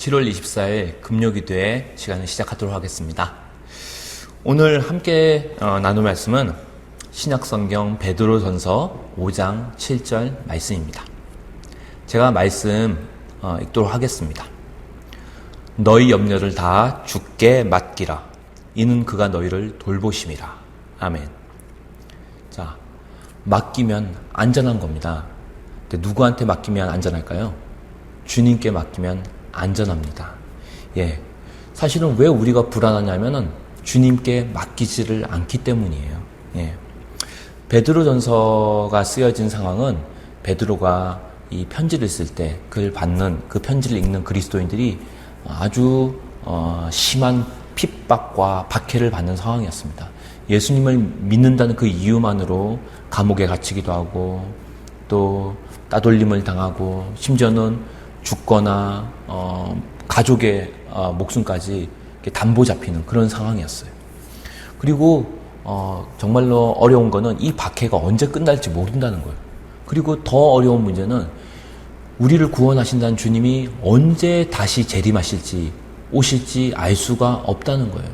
7월 24일 금요기도의 시간을 시작하도록 하겠습니다. 오늘 함께 나눌 말씀은 신약성경 베드로전서 5장 7절 말씀입니다. 제가 말씀 읽도록 하겠습니다. 너희 염려를 다 주께 맡기라. 이는 그가 너희를 돌보심이라. 아멘. 자, 맡기면 안전한 겁니다. 근데 누구한테 맡기면 안전할까요? 주님께 맡기면 안전합니다. 예. 사실은 왜 우리가 불안하냐면은 주님께 맡기지를 않기 때문이에요. 예. 베드로전서가 쓰여진 상황은 베드로가 이 편지를 쓸 때 그를 받는 그 편지를 읽는 그리스도인들이 아주 심한 핍박과 박해를 받는 상황이었습니다. 예수님을 믿는다는 그 이유만으로 감옥에 갇히기도 하고 또 따돌림을 당하고 심지어는 죽거나 가족의 목숨까지 담보 잡히는 그런 상황이었어요. 그리고 정말로 어려운 거는 이 박해가 언제 끝날지 모른다는 거예요. 그리고 더 어려운 문제는 우리를 구원하신다는 주님이 언제 다시 재림하실지 오실지 알 수가 없다는 거예요.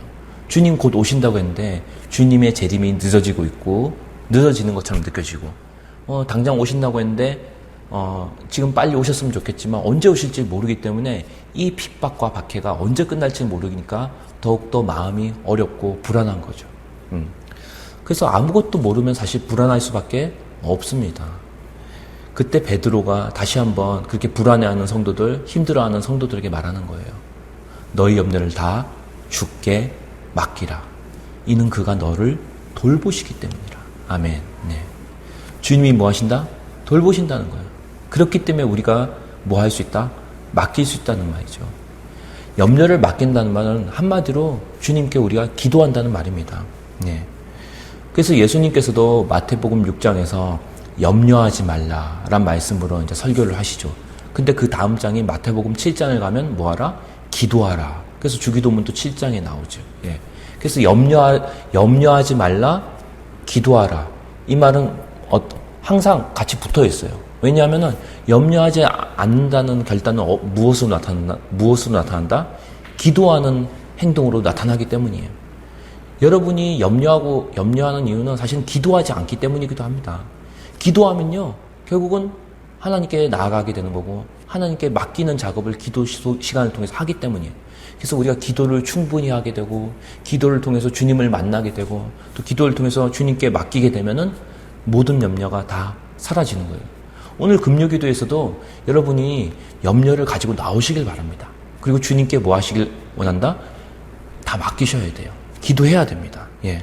주님 곧 오신다고 했는데 주님의 재림이 늦어지고 있고 늦어지는 것처럼 느껴지고 당장 오신다고 했는데 지금 빨리 오셨으면 좋겠지만 언제 오실지 모르기 때문에 이 핍박과 박해가 언제 끝날지 모르니까 더욱더 마음이 어렵고 불안한 거죠. 그래서 아무것도 모르면 사실 불안할 수밖에 없습니다. 그때 베드로가 다시 한번 그렇게 불안해하는 성도들, 힘들어하는 성도들에게 말하는 거예요. 너희 염려를 다 주께 맡기라. 이는 그가 너를 돌보시기 때문이라. 아멘. 네. 주님이 뭐 하신다? 돌보신다는 거예요. 그렇기 때문에 우리가 뭐 할 수 있다? 맡길 수 있다는 말이죠. 염려를 맡긴다는 말은 한마디로 주님께 우리가 기도한다는 말입니다. 네. 그래서 예수님께서도 마태복음 6장에서 염려하지 말라란 말씀으로 이제 설교를 하시죠. 근데 그 다음 장이 마태복음 7장을 가면 뭐하라? 기도하라. 그래서 주기도문도 7장에 나오죠. 예. 그래서 염려하지 말라, 기도하라. 이 말은 항상 같이 붙어 있어요. 왜냐하면은 염려하지 않는다는 결단은 무엇으로 나타난다? 기도하는 행동으로 나타나기 때문이에요. 여러분이 염려하는 이유는 사실은 기도하지 않기 때문이기도 합니다. 기도하면요, 결국은 하나님께 나아가게 되는 거고 하나님께 맡기는 작업을 기도 시간을 통해서 하기 때문이에요. 그래서 우리가 기도를 충분히 하게 되고 기도를 통해서 주님을 만나게 되고 또 기도를 통해서 주님께 맡기게 되면은 모든 염려가 다 사라지는 거예요. 오늘 금요기도에서도 여러분이 염려를 가지고 나오시길 바랍니다. 그리고 주님께 뭐 하시길 원한다? 다 맡기셔야 돼요. 기도해야 됩니다. 예.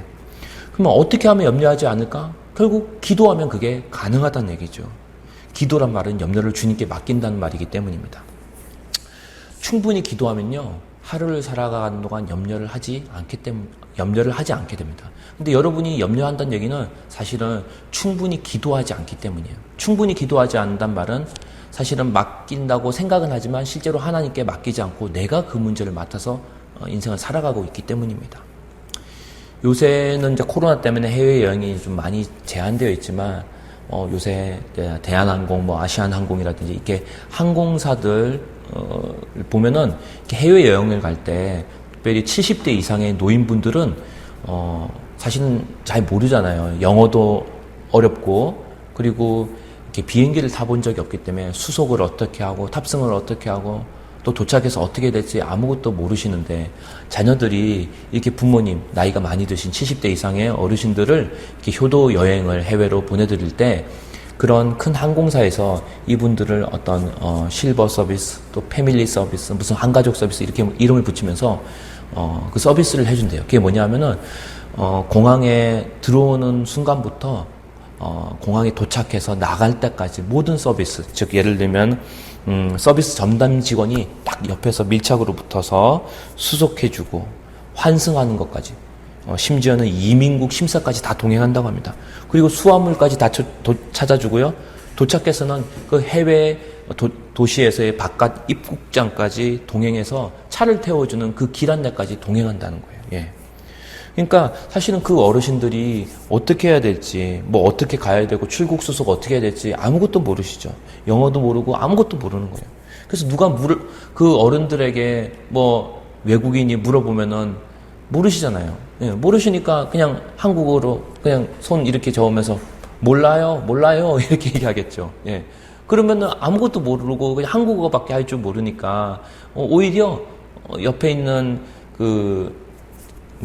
그러면 어떻게 하면 염려하지 않을까? 결국 기도하면 그게 가능하다는 얘기죠. 기도란 말은 염려를 주님께 맡긴다는 말이기 때문입니다. 충분히 기도하면요, 하루를 살아가는 동안 염려를 하지 않게 됩니다. 근데 여러분이 염려한다는 얘기는 사실은 충분히 기도하지 않기 때문이에요. 충분히 기도하지 않는다는 말은 사실은 맡긴다고 생각은 하지만 실제로 하나님께 맡기지 않고 내가 그 문제를 맡아서 인생을 살아가고 있기 때문입니다. 요새는 이제 코로나 때문에 해외여행이 좀 많이 제한되어 있지만 요새 대한항공, 아시아나항공이라든지 이렇게 항공사들 보면은 해외여행을 갈 때 특별히 70대 이상의 노인분들은 사실은 잘 모르잖아요. 영어도 어렵고 그리고 이렇게 비행기를 타본 적이 없기 때문에 수속을 어떻게 하고 탑승을 어떻게 하고 또 도착해서 어떻게 될지 아무것도 모르시는데 자녀들이 이렇게 부모님 나이가 많이 드신 70대 이상의 어르신들을 이렇게 효도 여행을 해외로 보내드릴 때 그런 큰 항공사에서 이분들을 어떤 실버 서비스 또 패밀리 서비스 무슨 한가족 서비스 이렇게 이름을 붙이면서 그 서비스를 해준대요. 그게 뭐냐면은 공항에 들어오는 순간부터 공항에 도착해서 나갈 때까지 모든 서비스, 즉 예를 들면 서비스 전담 직원이 딱 옆에서 밀착으로 붙어서 수속해주고 환승하는 것까지 심지어는 이민국 심사까지 다 동행한다고 합니다. 그리고 수화물까지 다 찾아주고요. 도착해서는 그 해외 도시에서의 바깥 입국장까지 동행해서 차를 태워주는 그 길 안내까지 동행한다는 거예요. 예. 그러니까 사실은 그 어르신들이 어떻게 해야 될지, 뭐 어떻게 가야 되고 출국 수속 어떻게 해야 될지 아무것도 모르시죠. 영어도 모르고 아무것도 모르는 거예요. 그래서 그 어른들에게 뭐 외국인이 물어보면은 모르시잖아요. 예, 모르시니까 그냥 한국어로 그냥 손 이렇게 저으면서 몰라요, 몰라요 이렇게 얘기하겠죠. 예. 그러면은 아무것도 모르고 그냥 한국어밖에 할 줄 모르니까 오히려 옆에 있는 그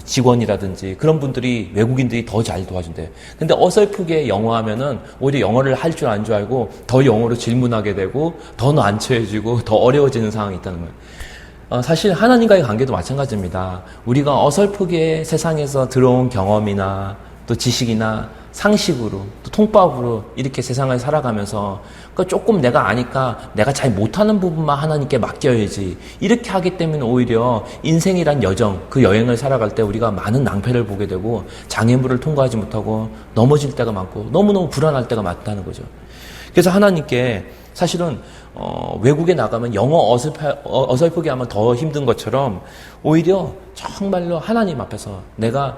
직원이라든지 그런 분들이 외국인들이 더 잘 도와준대요. 근데 어설프게 영어 하면은 오히려 영어를 할 줄 안 줄 알고 더 영어로 질문하게 되고 더 난처해지고 더 어려워지는 상황이 있다는 거예요. 사실 하나님과의 관계도 마찬가지입니다. 우리가 어설프게 세상에서 들어온 경험이나 또 지식이나 상식으로 또 통밥으로 이렇게 세상을 살아가면서 조금 내가 아니까 내가 잘 못하는 부분만 하나님께 맡겨야지 이렇게 하기 때문에 오히려 인생이란 여정 그 여행을 살아갈 때 우리가 많은 낭패를 보게 되고 장애물을 통과하지 못하고 넘어질 때가 많고 너무너무 불안할 때가 많다는 거죠. 그래서 하나님께 사실은 외국에 나가면 영어 어설프게 하면 더 힘든 것처럼 오히려 정말로 하나님 앞에서 내가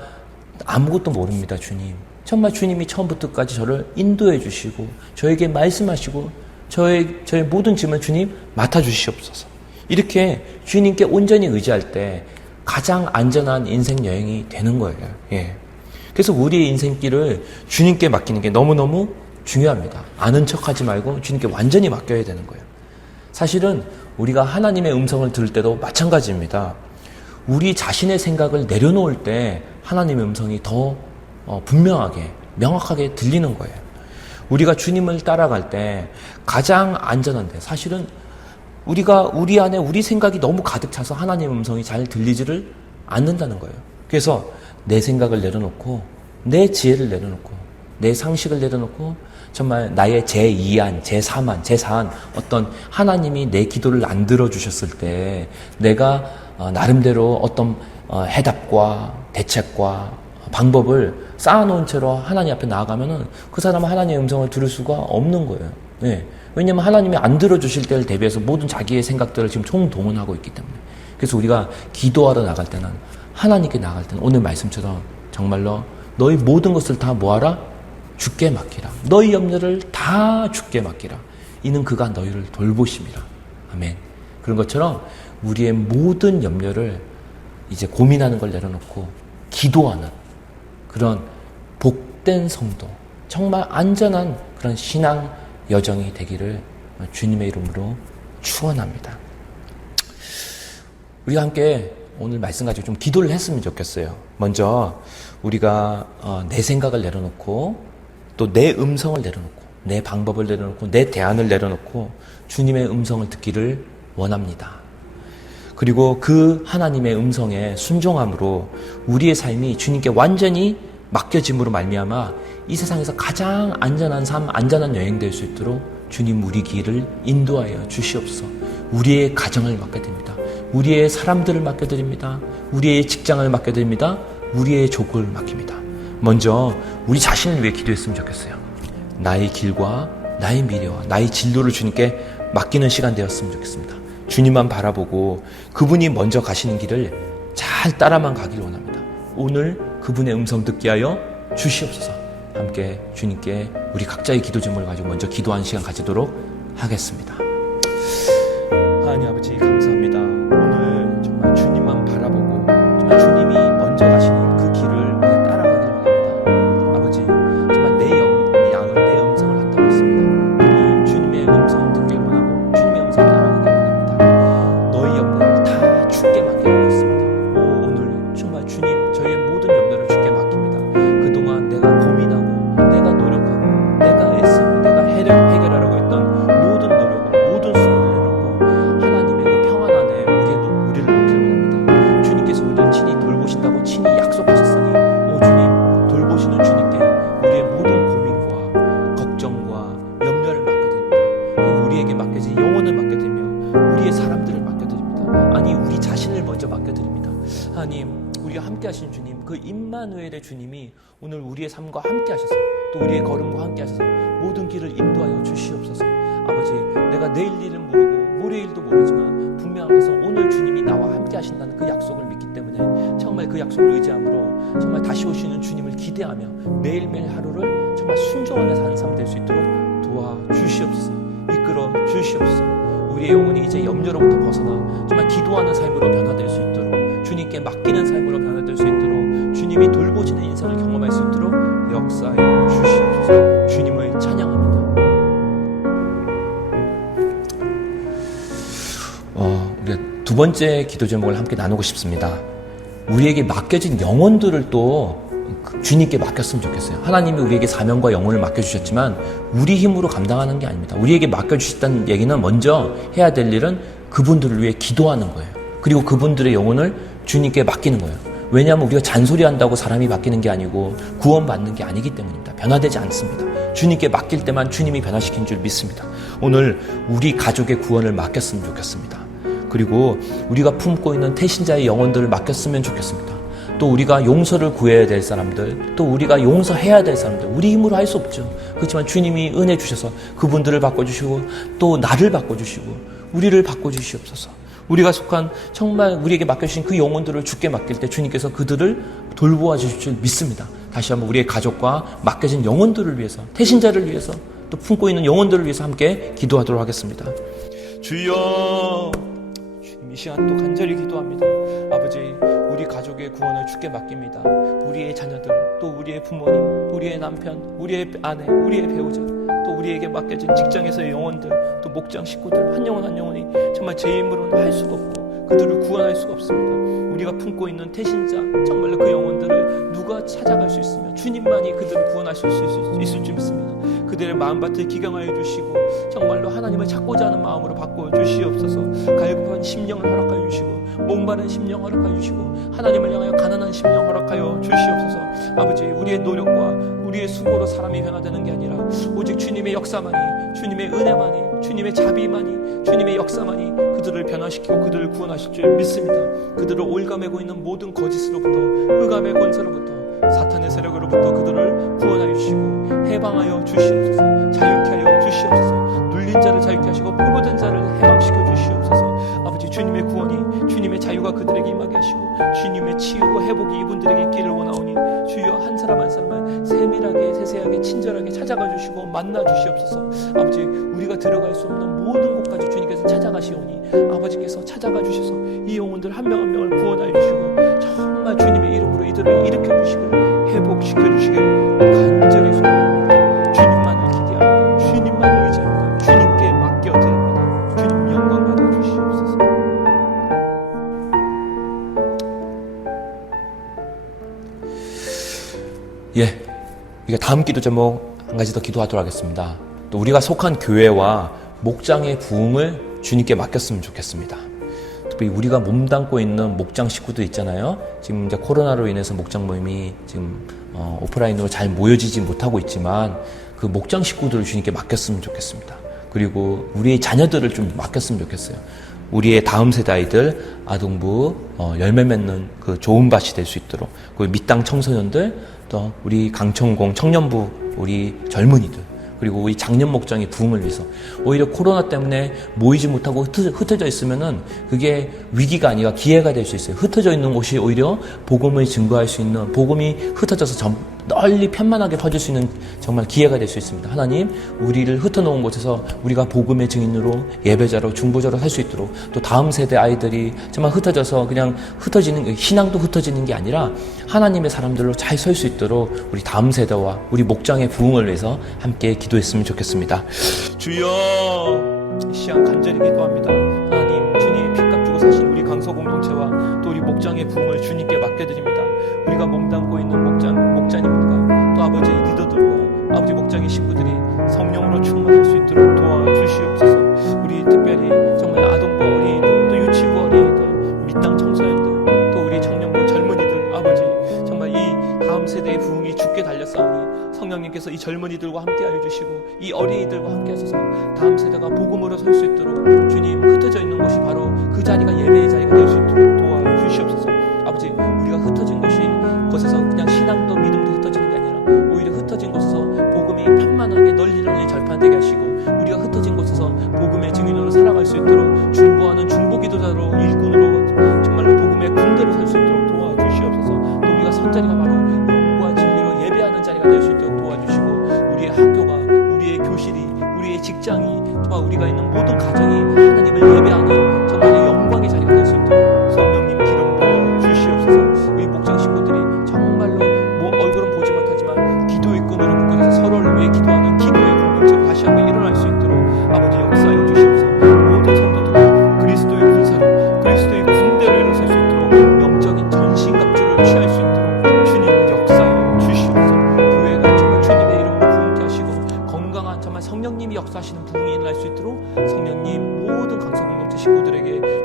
아무것도 모릅니다, 주님. 정말 주님이 처음부터 끝까지 저를 인도해 주시고 저에게 말씀하시고 저의 모든 짐을 주님 맡아주시옵소서. 이렇게 주님께 온전히 의지할 때 가장 안전한 인생 여행이 되는 거예요. 예. 그래서 우리의 인생길을 주님께 맡기는 게 너무너무 중요합니다. 아는 척하지 말고 주님께 완전히 맡겨야 되는 거예요. 사실은 우리가 하나님의 음성을 들을 때도 마찬가지입니다. 우리 자신의 생각을 내려놓을 때 하나님의 음성이 더 분명하게 명확하게 들리는 거예요. 우리가 주님을 따라갈 때 가장 안전한데 사실은 우리가 우리 안에 우리 생각이 너무 가득 차서 하나님의 음성이 잘 들리지를 않는다는 거예요. 그래서 내 생각을 내려놓고 내 지혜를 내려놓고 내 상식을 내려놓고 정말 나의 제2안, 제3안, 제4안 어떤 하나님이 내 기도를 안 들어주셨을 때 내가 나름대로 어떤 해답과 대책과 방법을 쌓아놓은 채로 하나님 앞에 나아가면은 그 사람은 하나님의 음성을 들을 수가 없는 거예요. 네. 왜냐하면 하나님이 안 들어주실 때를 대비해서 모든 자기의 생각들을 지금 총동원하고 있기 때문에. 그래서 우리가 기도하러 나갈 때는 하나님께 나갈 때는 오늘 말씀처럼 정말로 너희 모든 것을 다 뭐하라? 주께 맡기라. 너희 염려를 다 주께 맡기라. 이는 그가 너희를 돌보심이라. 아멘. 그런 것처럼 우리의 모든 염려를 이제 고민하는 걸 내려놓고 기도하는 그런 복된 성도, 정말 안전한 그런 신앙 여정이 되기를 주님의 이름으로 축원합니다. 우리가 함께 오늘 말씀 가지고 좀 기도를 했으면 좋겠어요. 먼저 우리가 내 생각을 내려놓고 또 내 음성을 내려놓고 내 방법을 내려놓고 내 대안을 내려놓고 주님의 음성을 듣기를 원합니다. 그리고 그 하나님의 음성에 순종함으로 우리의 삶이 주님께 완전히 맡겨짐으로 말미암아 이 세상에서 가장 안전한 삶, 안전한 여행 될 수 있도록 주님 우리 길을 인도하여 주시옵소서. 우리의 가정을 맡겨드립니다. 우리의 사람들을 맡겨드립니다. 우리의 직장을 맡겨드립니다. 우리의 족을 맡깁니다. 먼저 우리 자신을 위해 기도했으면 좋겠어요. 나의 길과 나의 미래와 나의 진로를 주님께 맡기는 시간 되었으면 좋겠습니다. 주님만 바라보고 그분이 먼저 가시는 길을 잘 따라만 가기를 원합니다. 오늘 그분의 음성 듣게 하여 주시옵소서. 함께 주님께 우리 각자의 기도 제목을 가지고 먼저 기도하는 시간 가지도록 하겠습니다. 하나님 아버지 감사합니다. 오늘 정말 주님만 바라보고 정말 주님이 먼저 가시는 그 길을 우리가 따라가기를 원합니다. 아버지 정말 내 양은 내 음성을 한다고 했습니다. 오늘 주님의 음성 듣기를 원하고 주님의 음성 따라가기를 원합니다. 너희 염려를 다 주께 맡기라고 했습니다. 오늘 정말 주님 저희의 모든 염려를 주께 맡깁니다. 그동안 내가 고민하고 내가 노력하고 내가 애쓰고 내가 해결하려고 했던 모든 노력을 모든 수고를 내놓고 하나님의 그 평안 안에 우리를 놓기를 원합니다. 주님께서 우리를 친히 돌보신다고 친히 약속하셨으니 주님 돌보시는 주님께 우리의 모든 고민과 걱정과 염려를 맡겨드립니다. 그리고 우리에게 맡겨진 영혼을 맡겨드리며 우리의 사람들을 맡겨드립니다. 아니 우리 자신을 먼저 맡겨드립니다. 하나님 우리가 함께 하신 주님 그 임마누엘의 주님이 오늘 우리의 삶과 함께 하셔서 또 우리의 걸음과 함께 하셔서 모든 길을 인도하여 주시옵소서. 아버지 내가 내일 일은 모르고 모레 일도 모르지만 분명한 것은 오늘 주님이 나와 함께 하신다는 그 약속을 믿기 때문에 정말 그 약속을 의지함으로 정말 다시 오시는 주님을 기대하며 매일매일 하루를 정말 순종하며 사는 삶 될 수 있도록 도와주시옵소서. 이끌어 주시옵소서. 우리의 영혼이 이제 염려로부터 벗어나 정말 기도하는 삶으로 변화될 수 있도록, 주님께 맡기는 삶으로 변화될 수 있도록, 주님이 돌보시는 인생을 경험할 수 있도록 역사하여 주시옵소서. 주님을 찬양합니다. 우리가 두 번째 기도 제목을 함께 나누고 싶습니다. 우리에게 맡겨진 영혼들을 또 주님께 맡겼으면 좋겠어요. 하나님이 우리에게 사명과 영혼을 맡겨주셨지만 우리 힘으로 감당하는 게 아닙니다. 우리에게 맡겨주셨다는 얘기는 먼저 해야 될 일은 그분들을 위해 기도하는 거예요. 그리고 그분들의 영혼을 주님께 맡기는 거예요. 왜냐하면 우리가 잔소리한다고 사람이 바뀌는 게 아니고 구원받는 게 아니기 때문입니다. 변화되지 않습니다. 주님께 맡길 때만 주님이 변화시킨 줄 믿습니다. 오늘 우리 가족의 구원을 맡겼으면 좋겠습니다. 그리고 우리가 품고 있는 태신자의 영혼들을 맡겼으면 좋겠습니다. 또 우리가 용서를 구해야 될 사람들, 또 우리가 용서해야 될 사람들, 우리 힘으로 할 수 없죠. 그렇지만 주님이 은혜 주셔서 그분들을 바꿔주시고 또 나를 바꿔주시고 우리를 바꿔주시옵소서. 우리가 속한 정말 우리에게 맡겨주신 그 영혼들을 주께 맡길 때 주님께서 그들을 돌보아 주실 줄 믿습니다. 다시 한번 우리의 가족과 맡겨진 영혼들을 위해서, 태신자를 위해서, 또 품고 있는 영혼들을 위해서 함께 기도하도록 하겠습니다. 주여, 주님 이 시간 또 간절히 기도합니다. 아버지, 우리 가족의 구원을 주께 맡깁니다. 우리의 자녀들, 또 우리의 부모님, 우리의 남편, 우리의 아내, 우리의 배우자, 또 우리에게 맡겨진 직장에서의 영혼들, 또 목장 식구들, 한 영혼 한 영혼이 정말 제 힘으로는 할 수가 없고 그들을 구원할 수가 없습니다. 우리가 품고 있는 태신자, 정말로 그 영혼들을 누가 찾아갈 수 있으며 주님만이 그들을 구원하실 수 있을 줄 믿습니다. 그들의 마음밭을 기경하여 주시고 정말로 하나님을 찾고자 하는 마음으로 바꿔 주시옵소서. 갈급한 심령을 허락하여 주시고 목마른 심령 허락하여 주시고 하나님을 향하여 가난한 심령 허락하여 주시옵소서. 아버지, 우리의 노력과 우리의 수고로 사람이 변화되는 게 아니라 오직 주님의 역사만이, 주님의 은혜만이, 주님의 자비만이, 주님의 역사만이 그들을 변화시키고 그들을 구원하실 줄 믿습니다. 그들을 올가매고 있는 모든 거짓으로부터, 흑암의 권세로부터, 사탄의 세력으로부터 그들을 구원하여 주시고 해방하여 주시옵소서. 자유케 하여 주시옵소서. 눌린 자를 자유케 하시고 포로된 자를 해방시켜 주시옵소서. 아버지, 주님의 구원이, 주님의 자유가 그들에게 임하게 하시고 주님의 치유와 회복이 이분들에게 있기를 원하오니 주여, 한 사람 한 사람을 세밀하게, 세세하게, 친절하게 찾아가 주시고 만나 주시옵소서. 아버지, 우리가 들어갈 수 없는 모든 곳까지 주님께서 찾아가시오니 아버지께서 찾아가 주셔서 이 영혼들 한 명 한 명을 구원하여 주시고 정말 주님의 이름으로 이들을 일으켜 주시고 회복시켜 주시길 간절히 소원합니다. 주님만을 기대합니다. 주님만을 의지합니다. 주님께 맡겨드립니다. 주님 영광 받아 주시옵소서. 우리가 다음 기도 제목 한 가지 더 기도하도록 하겠습니다. 또 우리가 속한 교회와 목장의 부흥을 주님께 맡겼으면 좋겠습니다. 특히 우리가 몸담고 있는 목장 식구들 있잖아요. 지금 이제 코로나로 인해서 목장 모임이 지금 오프라인으로 잘 모여지지 못하고 있지만 그 목장 식구들을 주님께 맡겼으면 좋겠습니다. 그리고 우리의 자녀들을 좀 맡겼으면 좋겠어요. 우리의 다음 세대 아이들, 아동부, 열매 맺는 그 좋은 밭이 될 수 있도록, 그 밑당 청소년들, 또 우리 강천공 청년부, 우리 젊은이들, 그리고 우리 작년 목장의 부흥을 위해서. 오히려 코로나 때문에 모이지 못하고 흩어져 있으면은 그게 위기가 아니라 기회가 될 수 있어요. 흩어져 있는 곳이 오히려 복음을 증거할 수 있는, 복음이 흩어져서 널리 편만하게 퍼질 수 있는 정말 기회가 될 수 있습니다. 하나님, 우리를 흩어놓은 곳에서 우리가 복음의 증인으로, 예배자로, 중보자로 살 수 있도록, 또 다음 세대 아이들이 정말 흩어져서 그냥 흩어지는, 신앙도 흩어지는 게 아니라 하나님의 사람들로 잘 설 수 있도록 우리 다음 세대와 우리 목장의 부흥을 위해서 함께 기도했으면 좋겠습니다. 주여, 이 시간 간절히 기도합니다. 하나님, 주님의 피값 주고 사신 우리 강서 공동체와 또 우리 목장의 부흥을 주님께 맡겨드립니다. 우리가 몸담고 있는 목자님들과 또 아버지 리더들과 아버지 목장의 식구들이 성령으로 충만할 수 있도록 도와주시옵소서. 우리 특별히 정말 아동부 어린이들, 또 유치부 어린이들, 밑당 청소년들, 또 우리 청년부 젊은이들, 아버지 정말 이 다음 세대의 부흥이 주께 달렸사오니 성령님께서 이 젊은이들과 함께하여 주시고 이 어린이들과 함께 하셔서 다음 세대가 복음으로 설 수 있도록 주님, 흩어져 있는 곳이 바로 그 자리가 예배의 자리가 될 수 있도록 도와주시옵소서. 아버지, 우리가 흩어진 곳에서 그냥 신앙도 믿음도 흩어지는 게 아니라 오히려 흩어진 곳에서 복음이 편만하게 널리 절판되게 하시고 우리가 흩어진 곳에서 복음의 증인으로 살아갈 수 있도록 중보하는 중보기도자로, 일꾼으로 정말로 복음의 군대로 살 수 있도록 도와주시옵소서. 또 우리가 선 자리가 바로 영과 진리로 예배하는 자리가 될 수 있도록 도와주시고 우리의 학교가, 우리의 교실이, 우리의 직장이, 또 우리가 있는 모든 가정이 하나님을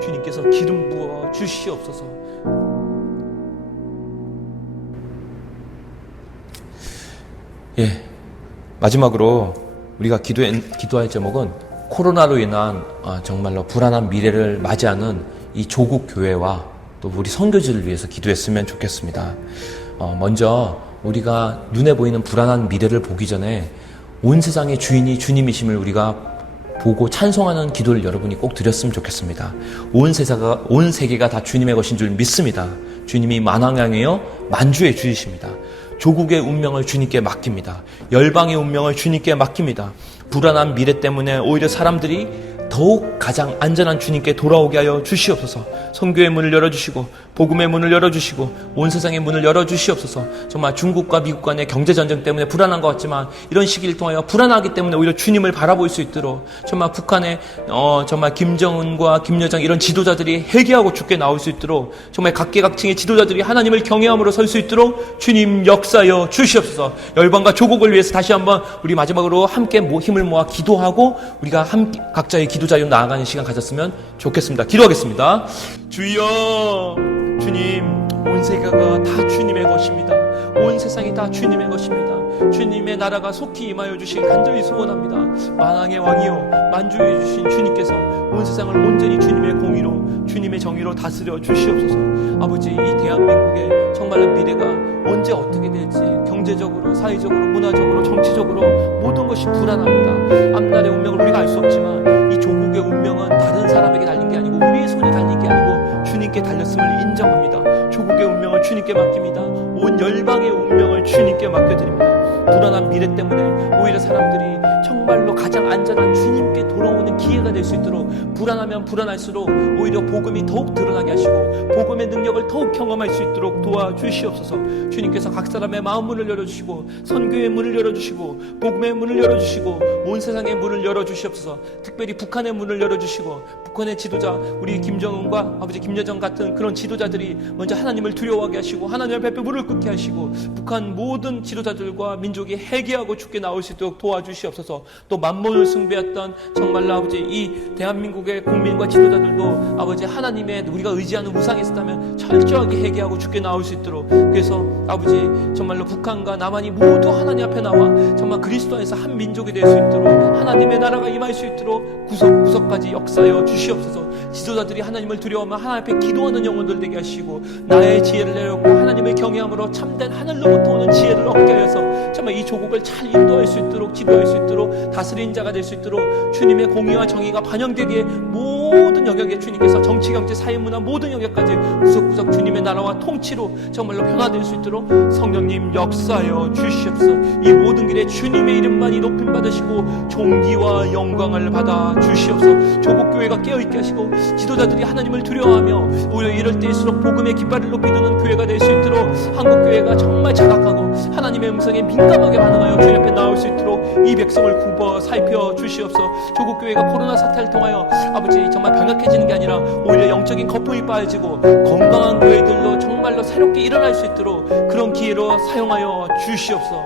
주님께서 기름 부어 주시옵소서. 예, 마지막으로 우리가 기도할 제목은 코로나로 인한 정말로 불안한 미래를 맞이하는 이 조국 교회와 또 우리 선교지를 위해서 기도했으면 좋겠습니다. 먼저 우리가 눈에 보이는 불안한 미래를 보기 전에 온 세상의 주인이 주님이심을 우리가 보고 찬송하는 기도를 여러분이 꼭 드렸으면 좋겠습니다. 온 세계가 다 주님의 것인 줄 믿습니다. 주님이 만왕왕이여 만주의 주이십니다. 조국의 운명을 주님께 맡깁니다. 열방의 운명을 주님께 맡깁니다. 불안한 미래 때문에 오히려 사람들이 더욱 가장 안전한 주님께 돌아오게 하여 주시옵소서. 선교의 문을 열어주시고 복음의 문을 열어주시고 온 세상의 문을 열어주시옵소서. 정말 중국과 미국 간의 경제전쟁 때문에 불안한 것 같지만 이런 시기를 통하여 불안하기 때문에 오히려 주님을 바라볼 수 있도록 정말 북한의 정말 김정은과 김여정 이런 지도자들이 회개하고 죽게 나올 수 있도록 정말 각계각층의 지도자들이 하나님을 경외함으로 설 수 있도록 주님 역사여 주시옵소서. 열방과 조국을 위해서 다시 한번 우리 마지막으로 함께 힘을 모아 기도하고 우리가 함께 각자의 기도 자리로 나아가는 시간 가졌으면 좋겠습니다. 기도하겠습니다. 주여, 주님, 온 세계가 다 주님의 것입니다. 온 세상이 다 주님의 것입니다. 주님의 나라가 속히 임하여 주시길 간절히 소원합니다. 만왕의 왕이요 만주해 주신 주님께서 온 세상을 온전히 주님의 공의로 주님의 정의로 다스려 주시옵소서. 아버지, 이 대한민국의 정말로 미래가 언제 어떻게 될지 경제적으로 사회적으로 문화적으로 정치적으로 모든 것이 불안합니다. 앞날의 운명을 우리가 알 수 없지만 이 조국의 운명은 다른 사람에게 달린 게 아니고 우리의 손에 달린 게 아니고 주님께 달렸음을 인정합니다. 조국의 운명을 주님께 맡깁니다. 온 열방의 운명을 주님께 맡겨드립니다. 불안한 미래 때문에 오히려 사람들이 정말로 가장 안전한 주님께 돌아오는 기회가 될 수 있도록 불안하면 불안할수록 오히려 복음이 더욱 드러나게 하시고 복음의 능력을 더욱 경험할 수 있도록 도와주시옵소서. 주님께서 각 사람의 마음 문을 열어주시고 선교의 문을 열어주시고 복음의 문을 열어주시고 온 세상의 문을 열어주시옵소서. 특별히 북한의 문을 열어주시고 북한의 지도자 우리 김정은과 아버지 김여정 같은 그런 지도자들이 먼저 하나님을 두려워하게 하시고 하나님 앞에 무릎 꿇게 하시고 북한 모든 지도자들과 민족이 회개하고 죽게 나올 수 있도록 도와주시옵소서. 또 만몬을 숭배했던 정말로 아버지 이 대한민국의 국민과 지도자들도 아버지 하나님의 우리가 의지하는 우상이 있었다면 철저하게 회개하고 죽게 나올 수 있도록 그래서 아버지 정말로 북한과 남한이 모두 하나님 앞에 나와 정말 그리스도 안에서 한 민족이 될 수 있도록 하나님의 나라가 임할 수 있도록 구석구석까지 역사하여 주시옵소서. 지도자들이 하나님을 두려워하며 하나님 앞에 기도하는 영혼들 되게 하시고 나의 지혜를 내려놓고 하나님을 경외함으로 참된 하늘로부터 오는 지혜를 얻게 하여서 정말 이 조국을 잘 인도할 수 있도록 지도할 수 있도록 다스리는 자가 될 수 있도록 주님의 공의와 정의가 반영되기에 모든 영역에 주님께서 정치, 경제, 사회, 문화 모든 영역까지 구석구석 주님의 나라와 통치로 정말로 변화될 수 있도록 성령님 역사하여 주시옵소서. 이 모든 길에 주님의 이름만이 높임 받으시고 존귀와 영광을 받아 주시옵소서. 조국교회가 깨어있게 하시고 지도자들이 하나님을 두려워하며 오히려 이럴 때일수록 복음의 깃발을 높이 드는 교회가 될 수 있도록 한국교회가 정말 자각하고 하나님의 음성에 민감하게 반응하여 주님 앞에 나올 수 있도록 이 백성을 굽어 살펴 주시옵소서. 조국교회가 코로나 사태를 통하여 아버지 정말 병약해지는 게 아니라 오히려 영적인 거품이 빠지고 건강한 교회들로 정말로 새롭게 일어날 수 있도록 그런 기회로 사용하여 주시옵소서.